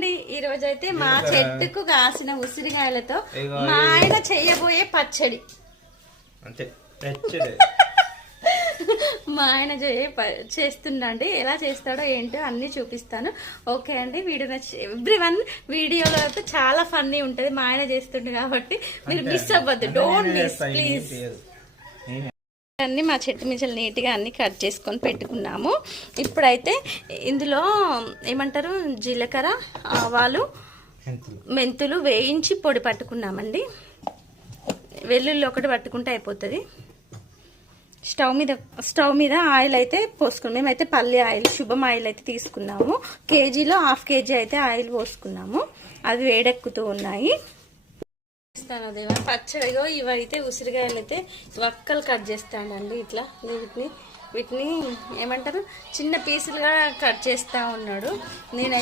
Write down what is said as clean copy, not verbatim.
అండి, ఈ రోజైతే మా చెట్టుకు కాసిన ఉసిరికాయలతో మా ఆయన చెయ్యబోయే పచ్చడి. అంతే మా ఆయన చేస్తుండండి. ఎలా చేస్తాడో ఏంటో అన్ని చూపిస్తాను. ఓకే అండి, వీడియో నచ్చి ఎవ్రీవన్ వీడియోలో అయితే చాలా ఫన్నీ ఉంటది. మా ఆయన చేస్తుండే కాబట్టి మీరు మిస్ అవ్వద్దు. Don't miss please. అన్ని మా చెట్టు మించలు నీట్గా అన్ని కట్ చేసుకొని పెట్టుకున్నాము. ఇప్పుడైతే ఇందులో ఏమంటారు, జీలకర్ర, ఆవాలు, మెంతులు వేయించి పొడి పట్టుకున్నామండి. వెల్లుల్లి ఒకటి పట్టుకుంటే అయిపోతుంది. స్టవ్ మీద ఆయిల్ అయితే పోసుకున్నాం. మేమైతే పల్లి ఆయిల్, శుభం ఆయిల్ అయితే తీసుకున్నాము. కేజీలో 1/2 కేజీ అయితే ఆయిల్ పోసుకున్నాము. అవి వేడెక్కుతూ ఉన్నాయి. దేవా పచ్చడిగో ఇవైతే ఉసిరికాయలు అయితే వక్కలు కట్ చేస్తానండి. ఇట్లా వీటిని ఏమంటారు, చిన్న పీసులుగా కట్ చేస్తా ఉన్నాడు. నేనైతే